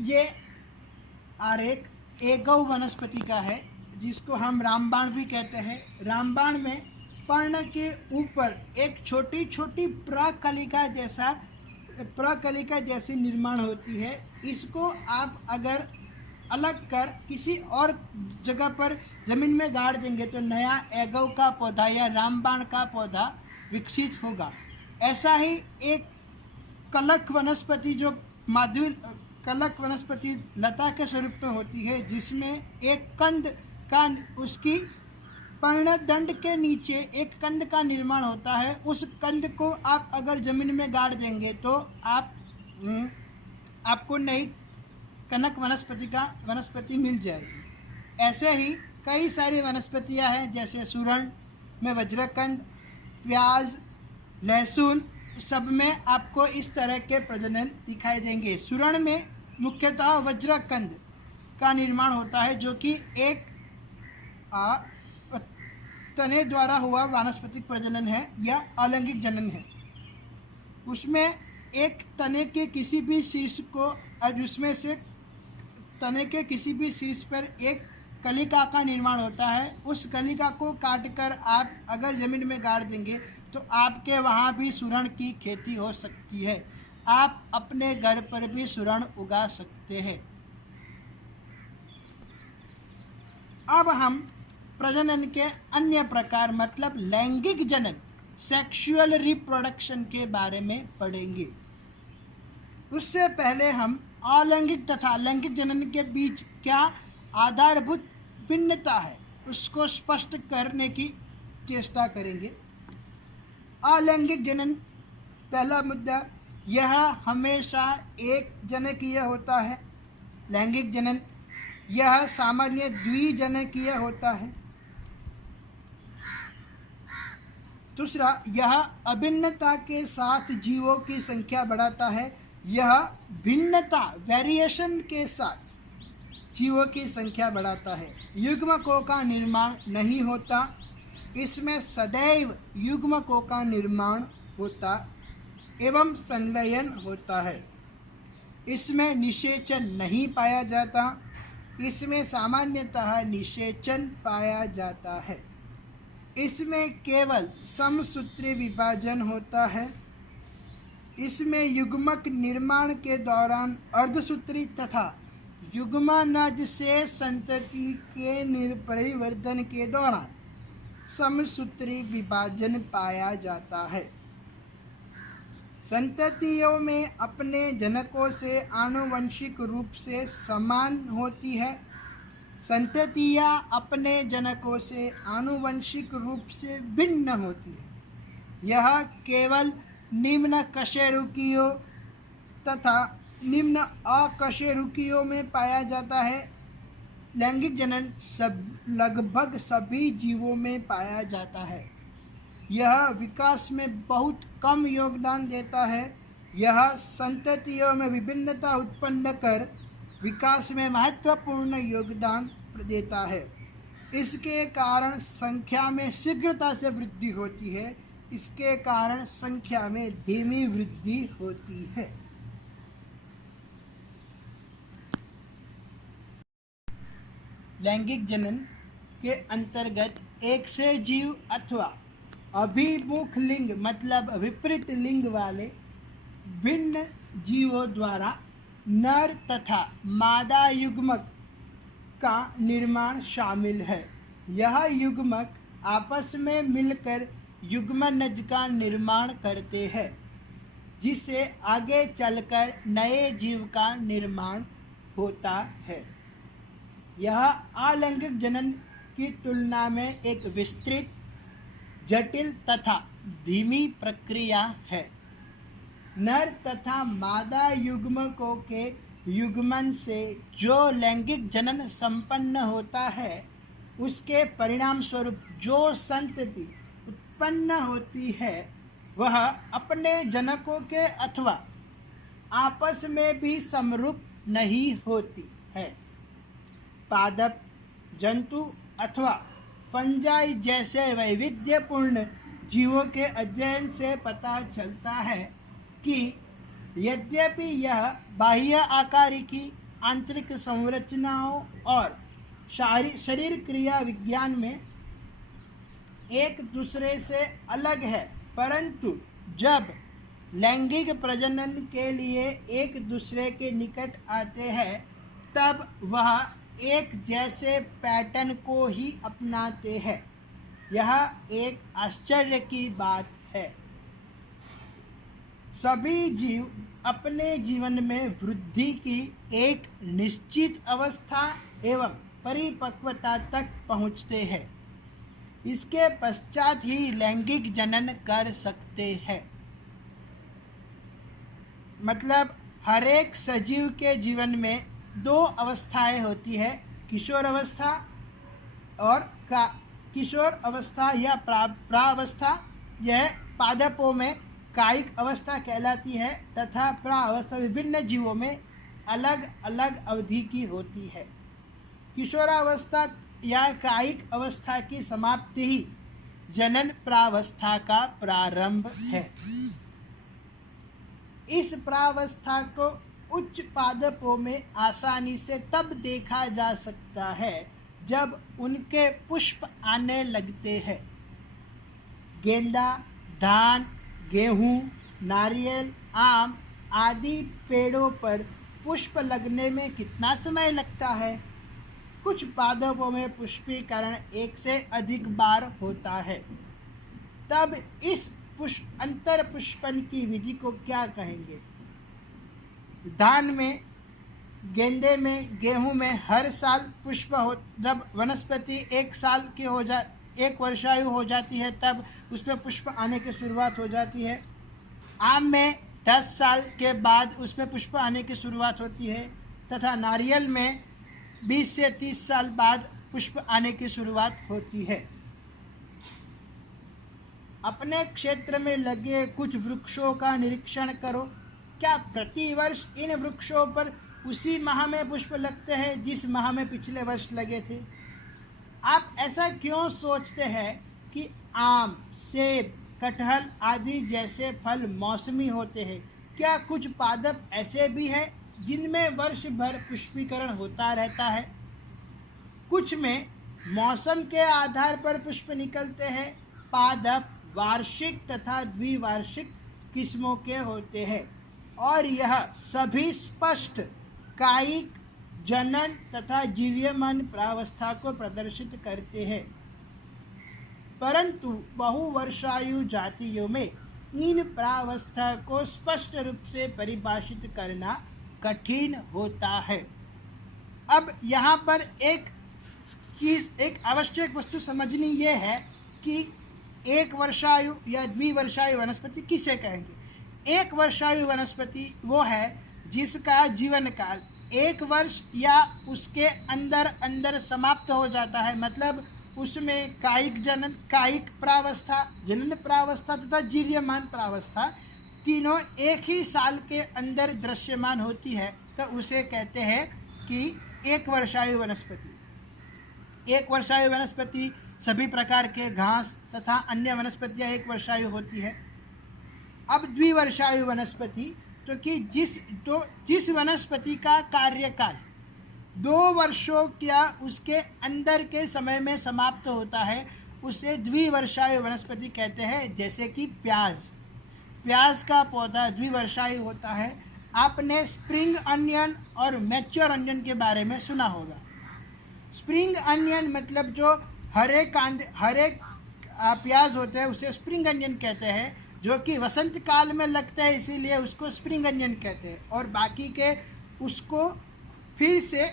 ये आरेख एगव वनस्पति का है, जिसको हम रामबाण भी कहते हैं। रामबाण में पर्ण के ऊपर एक छोटी छोटी प्रकलिका जैसी निर्माण होती है। इसको आप अगर अलग कर किसी और जगह पर जमीन में गाड़ देंगे तो नया एगव का पौधा या रामबाण का पौधा विकसित होगा। ऐसा ही एक कलक वनस्पति जो कलक वनस्पति लता के स्वरूप में होती है, जिसमें एक कंद का उसकी पर्णदंड के नीचे एक कंद का निर्माण होता है। उस कंद को आप अगर जमीन में गाड़ देंगे तो आपको नई कनक वनस्पति मिल जाएगी। ऐसे ही कई सारी वनस्पतियां हैं, जैसे सुरण में वज्रकंद, प्याज, लहसुन, सब में आपको इस तरह के प्रजनन दिखाई देंगे। सुरण में मुख्यतः वज्रकंद का निर्माण होता है, जो कि एक तने द्वारा हुआ वानस्पतिक प्रजनन है या अलैंगिक जनन है। उसमें एक तने के किसी भी शीर्ष को, उसमें से तने के किसी भी शीर्ष पर एक कलिका का निर्माण होता है। उस कलिका को काटकर आप अगर जमीन में गाड़ देंगे तो आपके वहाँ भी सुरण की खेती हो सकती है। आप अपने घर पर भी सुरण उगा सकते हैं। अब हम प्रजनन के अन्य प्रकार मतलब लैंगिक जनन, सेक्सुअल रिप्रोडक्शन के बारे में पढ़ेंगे। उससे पहले हम अलैंगिक तथा लैंगिक जनन के बीच क्या आधारभूत भिन्नता है उसको स्पष्ट करने की चेष्टा करेंगे। अलैंगिक जनन, पहला मुद्दा, यह हमेशा एक जनकीय होता है। लैंगिक जनन, यह सामान्य द्विजनकीय होता है। दूसरा, यह अभिन्नता के साथ जीवों की संख्या बढ़ाता है। यह भिन्नता, वेरिएशन के साथ जीवों की संख्या बढ़ाता है। युग्मकों का निर्माण नहीं होता। इसमें सदैव युग्मकों का निर्माण होता एवं संलयन होता है। इसमें निषेचन नहीं पाया जाता। इसमें सामान्यतः निषेचन पाया जाता है। इसमें केवल समसूत्री विभाजन होता है। इसमें युग्मक निर्माण के दौरान अर्धसूत्री तथा युग्मनज से संतति के परिवर्तन के दौरान समसूत्री विभाजन पाया जाता है। संततियों में अपने जनकों से आनुवंशिक रूप से समान होती है। संततियाँ अपने जनकों से आनुवंशिक रूप से भिन्न होती है। यह केवल निम्न कशेरुकियों तथा निम्न अकशेरुकियों में पाया जाता है। लैंगिक जनन लगभग सभी जीवों में पाया जाता है। यह विकास में बहुत कम योगदान देता है। यह संततियों में विभिन्नता उत्पन्न कर विकास में महत्वपूर्ण योगदान देता है। इसके कारण संख्या में शीघ्रता से वृद्धि होती है। इसके कारण संख्या में धीमी वृद्धि होती है। लैंगिक जनन के अंतर्गत एक से जीव अथवा अभिमुख लिंग मतलब विपरीत लिंग वाले भिन्न जीवों द्वारा नर तथा मादा युग्मक का निर्माण शामिल है। यह युग्मक आपस में मिलकर युग्मनज का निर्माण करते हैं, जिससे आगे चलकर नए जीव का निर्माण होता है। यह अलैंगिक जनन की तुलना में एक विस्तृत, जटिल तथा धीमी प्रक्रिया है। नर तथा मादा युग्मकों के युग्मन से जो लैंगिक जनन संपन्न होता है, उसके परिणाम स्वरूप जो संतति उत्पन्न होती है वह अपने जनकों के अथवा आपस में भी समरूप नहीं होती है। पादप, जंतु अथवा फंजाई जैसे वैविध्यपूर्ण जीवों के अध्ययन से पता चलता है कि यद्यपि यह बाह्य आकारिकी आंतरिक संरचनाओं और शरीर क्रिया विज्ञान में एक दूसरे से अलग है, परंतु जब लैंगिक प्रजनन के लिए एक दूसरे के निकट आते हैं तब वह एक जैसे पैटर्न को ही अपनाते हैं। यह एक आश्चर्य की बात है। सभी जीव अपने जीवन में वृद्धि की एक निश्चित अवस्था एवं परिपक्वता तक पहुँचते हैं। इसके पश्चात ही लैंगिक जनन कर सकते हैं। मतलब हर एक सजीव के जीवन में दो अवस्थाएं होती है, किशोर अवस्था और किशोर अवस्था या प्रावस्था। यह पादपों में कायिक अवस्था कहलाती है तथा प्रावस्था विभिन्न जीवों में अलग अलग अवधि की होती है। किशोरावस्था या कायिक अवस्था की समाप्ति ही जनन प्रावस्था का प्रारंभ है। इस प्रावस्था को उच्च पादपों में आसानी से तब देखा जा सकता है जब उनके पुष्प आने लगते हैं। गेंदा, धान, गेहूं, नारियल, आम आदि पेड़ों पर पुष्प लगने में कितना समय लगता है? कुछ पादपों में पुष्पीकरण एक से अधिक बार होता है। तब इस अंतर पुष्पन की विधि को क्या कहेंगे? धान में, गेंदे में, गेहूं में हर साल पुष्प हो। जब वनस्पति एक वर्षायु हो जाती है तब उसमें पुष्प आने की शुरुआत हो जाती है। आम में 10 साल के बाद उसमें पुष्प आने की शुरुआत होती है तथा नारियल में 20 से 30 साल बाद पुष्प आने की शुरुआत होती है। अपने क्षेत्र में लगे कुछ वृक्षों का निरीक्षण करो। क्या प्रतिवर्ष इन वृक्षों पर उसी माह में पुष्प लगते हैं जिस माह में पिछले वर्ष लगे थे? आप ऐसा क्यों सोचते हैं कि आम, सेब, कटहल आदि जैसे फल मौसमी होते हैं? क्या कुछ पादप ऐसे भी हैं जिनमें वर्ष भर पुष्पीकरण होता रहता है? कुछ में मौसम के आधार पर पुष्प निकलते हैं। पादप वार्षिक तथा द्विवार्षिक किस्मों के होते हैं और यह सभी स्पष्ट कायिक, जनन तथा जीव्यमान प्रावस्था को प्रदर्शित करते हैं। परंतु बहुवर्षायु जातियों में इन प्रावस्था को स्पष्ट रूप से परिभाषित करना कठिन होता है। अब यहाँ पर एक आवश्यक वस्तु समझनी ये है कि एक वर्षायु या द्विवर्षायु वनस्पति किसे कहेंगे? एक वर्षायु वनस्पति वो है जिसका जीवन काल 1 वर्ष या उसके अंदर समाप्त हो जाता है। मतलब उसमें कायिक प्रावस्था, जनन प्रावस्था तथा जीव्यमान प्रावस्था तीनों एक ही साल के अंदर दृश्यमान होती है, तो उसे कहते हैं कि एक वर्षायु वनस्पति। एक वर्षायु वनस्पति सभी प्रकार के घास तथा अन्य वनस्पतियां एक वर्षायु होती है। अब द्विवर्षायु वनस्पति जिस वनस्पति का कार्यकाल 2 वर्षों या उसके अंदर के समय में समाप्त होता है उसे द्विवर्षायु वनस्पति कहते हैं। जैसे कि प्याज का पौधा द्विवर्षायु होता है। आपने स्प्रिंग अनियन और मैच्योर अनियन के बारे में सुना होगा। स्प्रिंग अनियन मतलब जो हरे प्याज होते हैं उसे स्प्रिंग अनियन कहते हैं, जो कि वसंत काल में लगता है इसीलिए उसको स्प्रिंग अनियन कहते हैं। और बाकी के उसको फिर से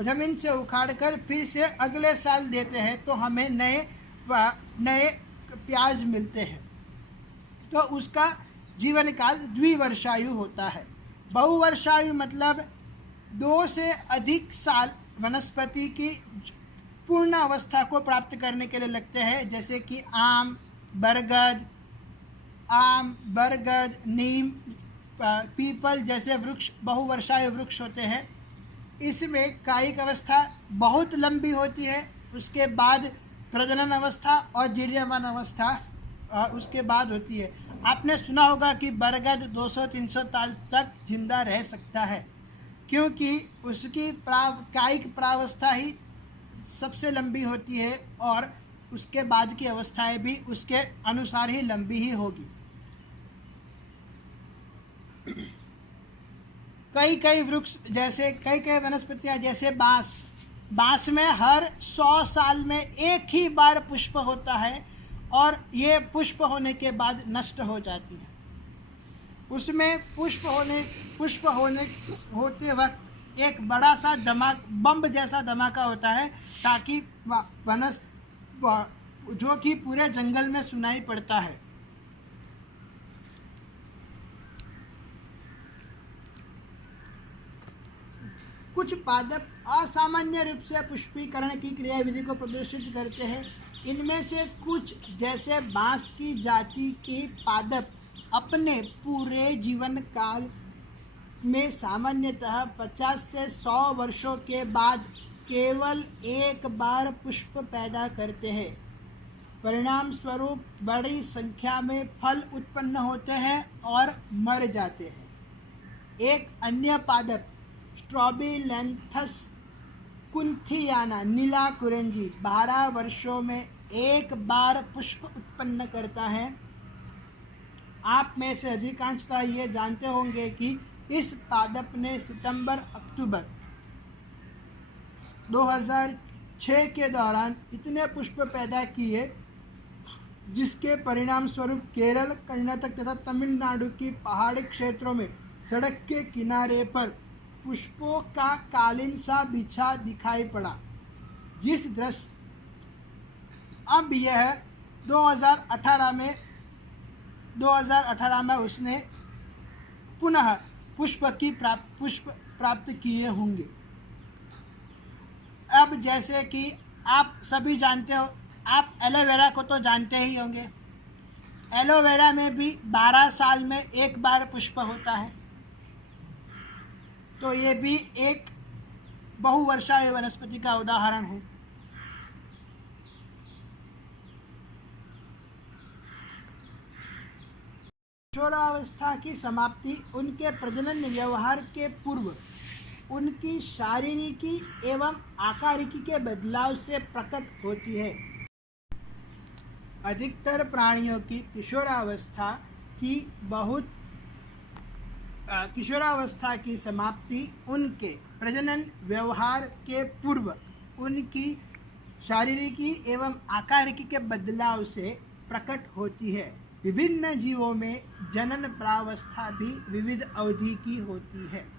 ज़मीन से उखाड़कर फिर से अगले साल देते हैं तो हमें नए प्याज मिलते हैं, तो उसका जीवन काल द्विवर्षायु होता है। बहुवर्षायु मतलब 2 से अधिक साल वनस्पति की पूर्ण अवस्था को प्राप्त करने के लिए लगते हैं। जैसे कि आम, बरगद, नीम, पीपल जैसे वृक्ष बहुवर्षायु वृक्ष होते हैं। इसमें कायिक अवस्था बहुत लंबी होती है, उसके बाद प्रजनन अवस्था और जीर्यमान अवस्था उसके बाद होती है। आपने सुना होगा कि बरगद 200-300 साल तक जिंदा रह सकता है। क्योंकि उसकी कायिक प्रावस्था ही सबसे लंबी होती है और उसके बाद की अवस्थाएं भी उसके अनुसार ही लंबी ही होगी। कई कई वृक्ष जैसे कई कई वनस्पतियां जैसे बांस में हर 100 साल में एक ही बार पुष्प होता है और ये पुष्प होने के बाद नष्ट हो जाती है। उसमें पुष्प होते वक्त एक बड़ा सा बम जैसा धमाका होता है, ताकि जो कि पूरे जंगल में सुनाई पड़ता है। कुछ पादप असामान्य रूप से पुष्पीकरण की क्रियाविधि को प्रदर्शित करते हैं। इनमें से कुछ जैसे बांस की जाति के पादप अपने पूरे जीवन काल में सामान्यतः 50 से 100 वर्षों के बाद केवल एक बार पुष्प पैदा करते हैं। परिणाम स्वरूप बड़ी संख्या में फल उत्पन्न होते हैं और मर जाते हैं। एक अन्य पादप स्ट्रॉबिलैंथस कुंथियाना नीला कुरेंजी 12 वर्षों में एक बार पुष्प उत्पन्न करता है। आप में से अधिकांशतः ये जानते होंगे कि इस पादप ने सितंबर-अक्टूबर 2006 के दौरान इतने पुष्प पैदा किए, जिसके परिणाम स्वरूप केरल, कर्नाटक तथा तमिलनाडु की पहाड़ी क्षेत्रों में सड़क के किनारे पर पुष्पों का कालीन सा बिछा दिखाई पड़ा। जिस दृश्य अब यह 2018 में उसने पुनः पुष्प प्राप्त किए होंगे। अब जैसे कि आप सभी जानते हो, आप एलोवेरा को तो जानते ही होंगे। एलोवेरा में भी 12 साल में एक बार पुष्प होता है। तो ये भी एक बहुवर्षायु वनस्पति का उदाहरण है। किशोरावस्था की समाप्ति उनके प्रजनन व्यवहार के पूर्व उनकी शारीरिकी एवं आकारिकी के बदलाव से प्रकट होती है। अधिकतर प्राणियों की किशोरावस्था की समाप्ति उनके प्रजनन व्यवहार के पूर्व उनकी शारीरिकी एवं आकारिकी के बदलाव से प्रकट होती है। विभिन्न जीवों में जनन प्रावस्था भी विविध अवधि की होती है।